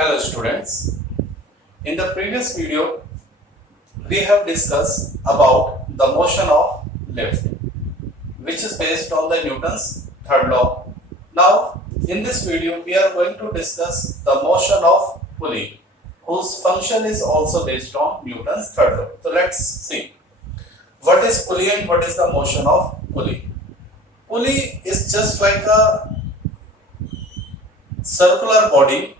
Hello students. In the previous video, we have discussed about the motion of lift, which is based on the Newton's third law. Now, in this video, we are going to discuss the motion of pulley, whose function is also based on Newton's third law. So let's see. What is pulley and what is the motion of pulley? Pulley is just like a circular body,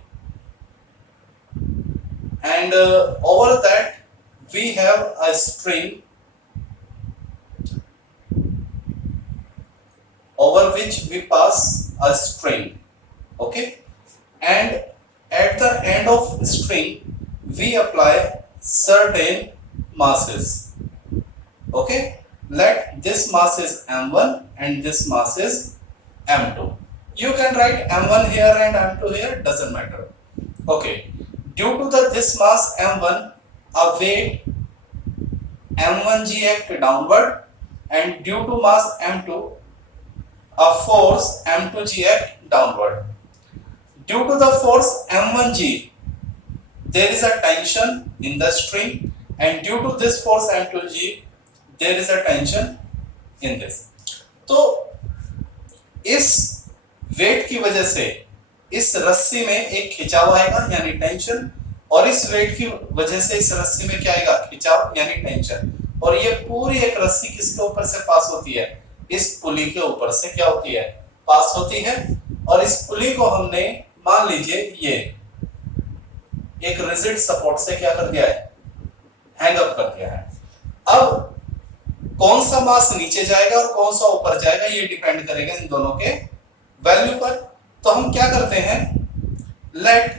and over that we have a string over which we pass a string, okay, and at the end of string we apply certain masses, okay. Let this mass is m1 and this mass is m2. You can write m1 here and m2 here, doesn't matter, okay. Due to this mass m1, a weight m1g act downward, and due to mass m2, a force m2g act downward. Due to the force m1g, there is a tension in the string, and due to this force m2g, there is a tension in this. तो इस wait की वजह से इस रस्सी में एक खिंचाव आएगा यानी टेंशन, और इस वेट की वजह से इस रस्सी में क्या आएगा, खिंचाव यानी टेंशन। और ये पूरी एक रस्सी किसके ऊपर से पास होती है, इस पुली के ऊपर से क्या होती है, पास होती है। और इस पुली को हमने मान लीजिए ये एक रिजिड सपोर्ट से क्या कर दिया है, हैंग अप कर दिया है। अब कौन सा मास नीचे जाएगा और कौन सा ऊपर जाएगा, ये डिपेंड करेगा इन दोनों के वैल्यू पर। तो हम क्या करते हैं, लेट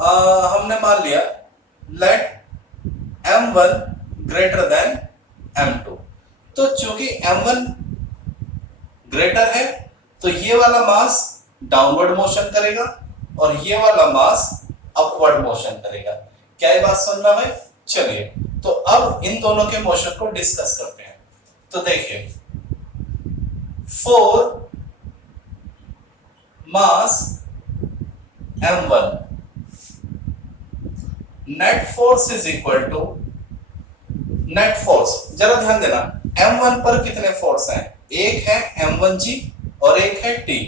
हमने मान लिया late m1 greater than m2। तो चूंकि m1 ग्रेटर है तो ये वाला मास डाउनवर्ड मोशन करेगा और ये वाला मास अपवर्ड मोशन करेगा। क्या ये बात समझ में आई? चलिए, तो अब इन दोनों के मोशन को डिस्कस करते हैं। तो देखिए, for mass m1, net force is equal to net force. जरा ध्यान देना, m1 पर कितने फोर्स हैं, एक है m1g और एक है t।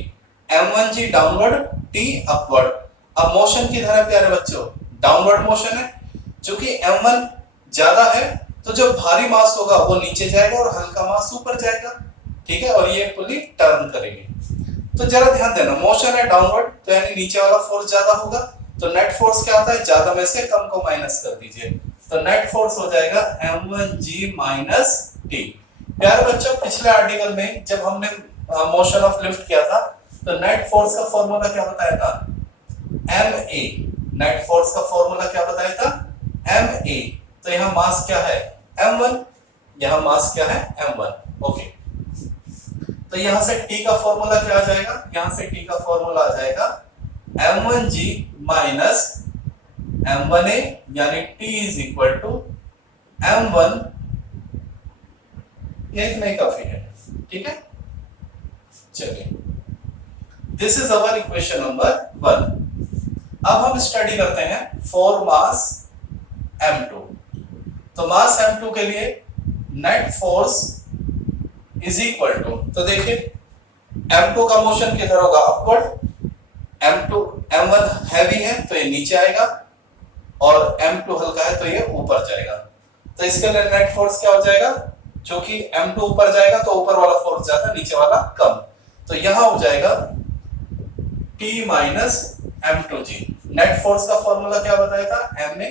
m1g downward, t upward. अब मोशन किधर है प्यारे बच्चों, डाउनवर्ड मोशन है। चूंकि m1 ज्यादा है तो जो भारी मास होगा वो नीचे जाएगा और हल्का मास ऊपर जाएगा, ठीक है, और ये पुली टर्न करेगी। तो जरा ध्यान देना, मोशन है डाउनवर्ड तो यानी नीचे वाला फोर्स ज्यादा होगा। तो नेट फोर्स क्या होता है, ज्यादा में से कम को माइनस कर दीजिए, तो नेट फोर्स हो जाएगा m1g माइनस t। प्यारे बच्चों, पिछले आर्टिकल में जब हमने मोशन ऑफ लिफ्ट किया था तो नेट फोर्स का फॉर्मूला क्या बताया था, ma। नेट फोर्स का फॉर्मूला क्या बताया था, ma। तो यहाँ मास क्या है, m1, यहाँ मास क्या है, m1, ओके। तो यहाँ से t का फॉर्मूला क्या आ जाएगा, यहाँ से t का फॉर्मूला आ जाएगा m1g माइनस m1a, यानी t is equal to m1। ये इतना ही काफी है, ठीक है। चलिए, this is our equation number 1। अब हम स्टडी करते हैं फॉर मास m2। तो मास m2 के लिए net force is equal to, तो देखिए m2 का मोशन किधर होगा, अपवर्ड। m1 हैवी है तो ये नीचे आएगा और m2 हल्का है तो ये ऊपर जाएगा। तो इसके लिए नेट फोर्स क्या हो जाएगा, क्योंकि m2 ऊपर जाएगा तो ऊपर वाला फोर्स ज्यादा, नीचे वाला कम। तो यहां हो जाएगा t minus m2g। Net force का फॉर्मूला क्या बताया था, ma,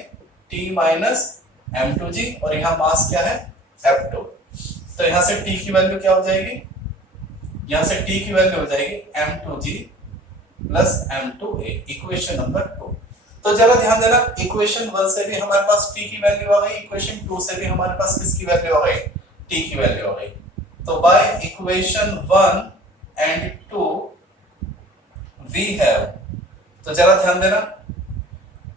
t माइनस m2g, और यहाँ मास क्या है, f2। तो यहाँ से t की वैल्यू क्या हो जाएगी, यहाँ से t की वैल्यू हो जाएगी m2g plus m2a, equation number 2। तो जरा ध्यान देना, इक्वेशन 1 से भी हमारे पास t की वैल्यू आ गई, इक्वेशन 2 से भी हमारे पास किसकी वैल्यू आ गई, t की वैल्यू आ गई। तो by equation 1 and 2 we have, तो जरा ध्यान देना,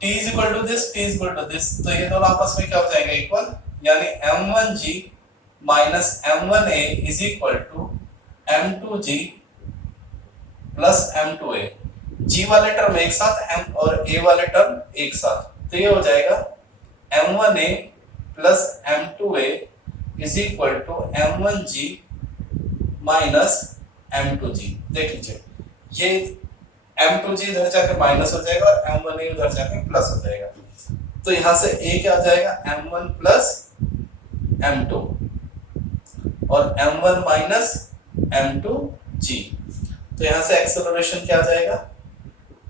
t is equal to this, t is equal to this, तो ये दोनों आपस में क्या हो जाएंगे, इक्वल, यानी m1g minus m1a is equal to m2g plus m2a। g वाले टर्म एक साथ, m और a वाले टर्म एक साथ, तो ये हो जाएगा m1a plus m2a is equal to m1g minus m2g। देख लीजिए ये m2g इधर जाकर माइनस हो जाएगा और m1a उधर जाकर प्लस हो जाएगा, तो यहां से a क्या आ जाएगा m1 प्लस m2 और m1 माइनस m2g, तो यहां से एक्सेलरेशन क्या आ जाएगा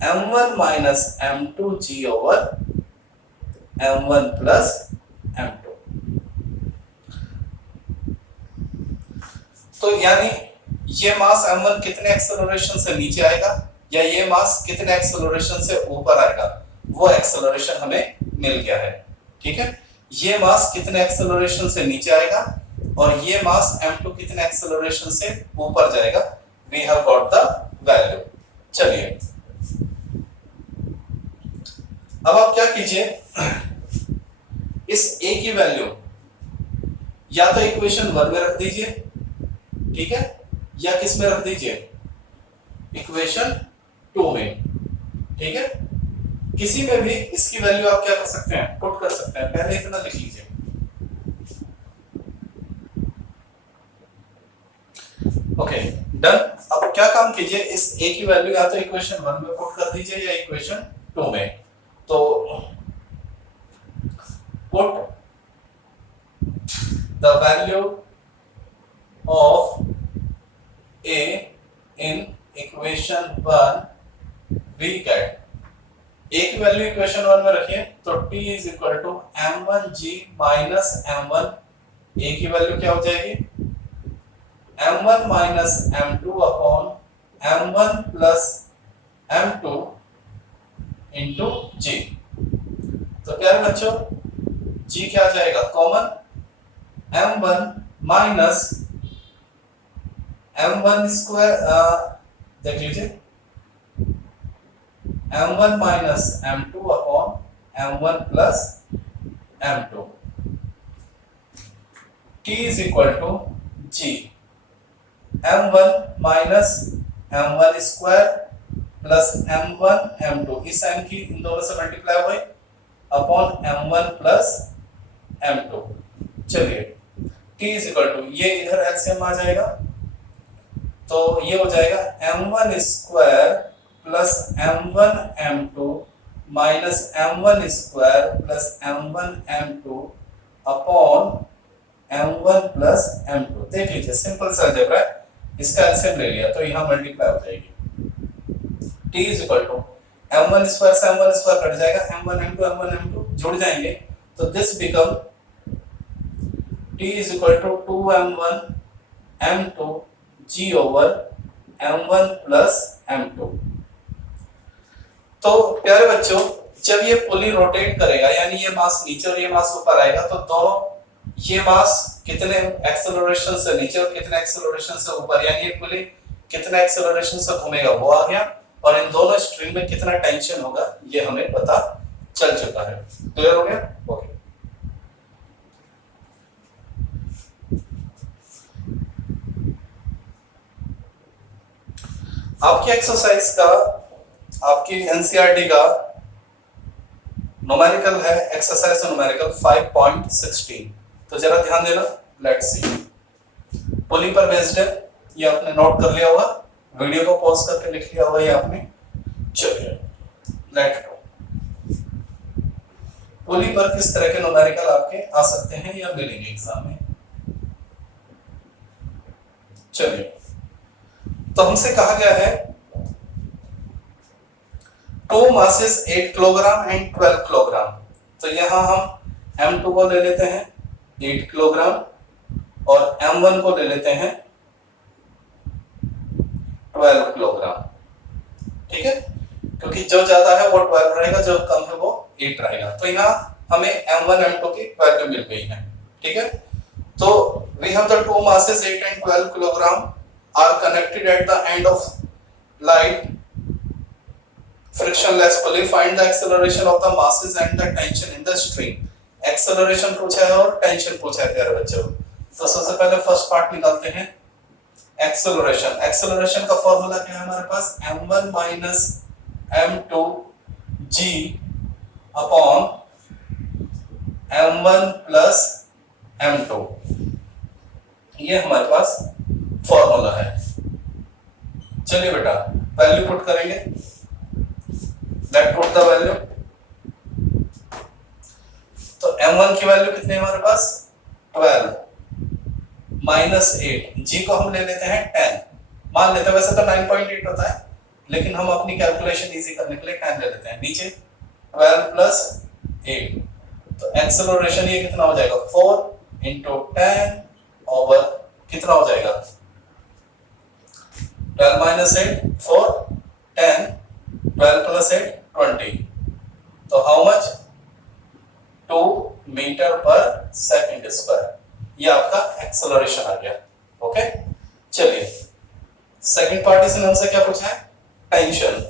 m1 minus m2g over m1 plus m2। तो यानी ये मास m1 कितने एक्सेलरेशन से नीचे आएगा या ये मास कितने एक्सेलरेशन से ऊपर आएगा, वो एक्सेलरेशन हमें मिल गया है। ठीक है, ये मास कितने एक्सेलरेशन से नीचे आएगा और ये मास m2 कितने एक्सेलरेशन से ऊपर जाएगा, we have got the value. चलिए अब आप क्या कीजिए, इस a की वैल्यू या तो इक्वेशन 1 में रख दीजिए, ठीक है, या किस में रख दीजिए इक्वेशन 2 में। ठीक है, किसी में भी इसकी वैल्यू आप क्या कर सकते हैं, पुट कर सकते हैं। पहले इतना लिख लीजिए, ओके डन। अब क्या काम कीजिए, इस a की वैल्यू या तो इक्वेशन 1 में पुट कर दीजिए या इक्वेशन 2 में। तो put the value of a in equation 1 we get, a की वैल्यू इक्वेशन 1 में रखिए तो t is equal to m1g minus m1, a की वैल्यू क्या हो जाएगी m1 minus m2 upon m1 plus m2 into g। तो प्यारे बच्चों g क्या आ जाएगा common, m1 minus m1 square, देख लीजिए m1 minus m2 upon m1 plus m2, t is equal to g m1 minus m1 square plus m1 m2, इस m की इन दोनों से मल्टीप्लाई हुई अपॉन m1 प्लस m2। चलिए t इज इक्वल टू, ये इधर एलसीएम आ जाएगा तो ये हो जाएगा m1 square plus m1 m2 minus m1 square plus m1 m2 upon m1 plus m2। देख लीजिए सिंपल सा अलजेब्रा है, इसका एलसीएम ले लिया तो यहाँ मल्टीप्लाई हो जाएगी। t is equal to m1 square से m1 स्क्वायर कट जाएगा, m1 m2 जुड़ जाएंगे तो this become t is equal to 2m1 m2 g over m1 plus m2। तो प्यारे बच्चों जब ये पुली रोटेट करेगा यानी ये मास नीचे और ये मास ऊपर आएगा तो दोनों ये मास कितने एक्सेलरेशन से नीचे और कितने एक्सेलरेशन से ऊपर, यानी ये पुली कितने एक्सेलरेशन से घूमेगा वो आ गया, और इन दोनों स्ट्रिंग में कितना टेंशन होगा ये हमें पता चल चुका है। क्लियर हो गया? ओके। आपकी एक्सरसाइज का, आपकी एनसीईआरटी का न्यूमेरिकल है, एक्सरसाइज न्यूमेरिकल 5.16। तो जरा ध्यान देना, लेट्स सी। पुली पर बेस्ड है, ये आपने नोट कर लिया होगा, वीडियो को पॉज करके लिख लिया होगा ये आपने। चलिए लेट्स गो। पुली पर किस तरह के न्यूमेरिकल आपके आ सकते हैं या मिलेंगे एग्जाम में। चलिए तो हमसे कहा गया है two masses 8 kilogram and 12 kilogram. तो यहां हम m2 को ले लेते हैं 8 किलोग्राम और m1 को ले लेते हैं 12 किलोग्राम। ठीक है, क्योंकि जो ज्यादा है वो 12 रहेगा, जो कम है वो 8 रहेगा। तो यहाँ हमें m1 m2 की वैल्यू मिल गई है। ठीक है, तो we have the two masses 8 and 12 kilogram are connected at the end of light frictionless pulley. Find the acceleration of the masses and the tension in the string. Acceleration पूछा है और tension पूछा है प्यारे बच्चों। तो सबसे पहले फर्स्ट पार्ट निकालते हैं, एक्सेलरेशन। एक्सेलरेशन का फॉर्मूला क्या है हमारे पास, m1 minus m2g upon m1 plus m2, ये हमारे पास फॉर्मूला है। चलिए बेटा वैल्यू पुट करेंगे, लेट पुट द वैल्यू। तो m1 की वैल्यू कितनी है हमारे पास 12 माइनस 8, जी को हम ले लेते हैं 10, मान लेते हैं वैसे तो 9.8 होता है लेकिन हम अपनी कैलकुलेशन इजी करने के लिए 10 ले लेते हैं। नीचे 12 प्लस 8, तो एक्सेलरेशन ये कितना हो जाएगा 4 इंटू 10 ओवर कितना हो जाएगा 12 माइनस 8 4 10 12 प्लस 8 20, तो हाउ मच 2 मीटर पर सेकंड स्क्वायर, ये आपका एक्सेलरेशन आ गया। ओके चलिए सेकंड पार्टीशन हमसे क्या पूछा है टेंशन,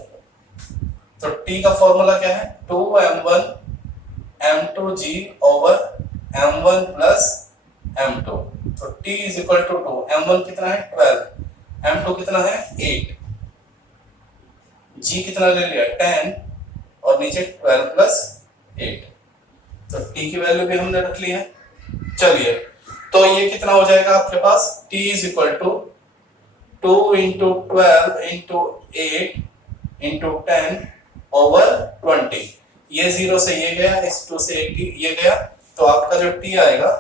तो T का फॉर्मूला क्या है 2m1 m2g over m1 plus m2, तो T is equal to 2, m1 कितना है 12, m2 कितना है 8, g कितना ले लिया 10 और नीचे 12 प्लस 8, तो T की वैल्यू भी हमने रख ली है। चलिए तो ये कितना हो जाएगा आपके पास T is equal to 2 into 12 into 8 into 10 over 20, ये 0 से ये गया, इस 2 से 80 ये गया, तो आपका जो T आएगा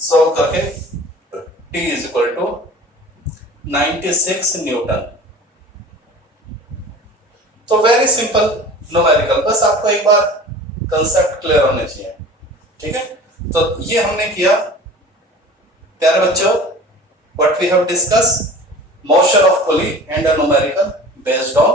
सॉल्व करके T is equal to 96 newton. तो वेरी सिंपल न्यूमेरिकल, बस आपको एक बार कंसेप्ट क्लियर होने चाहिए, ठीक है। तो ये हमने किया प्यारे बच्चों, what we have discuss motion of pulley and a numerical based on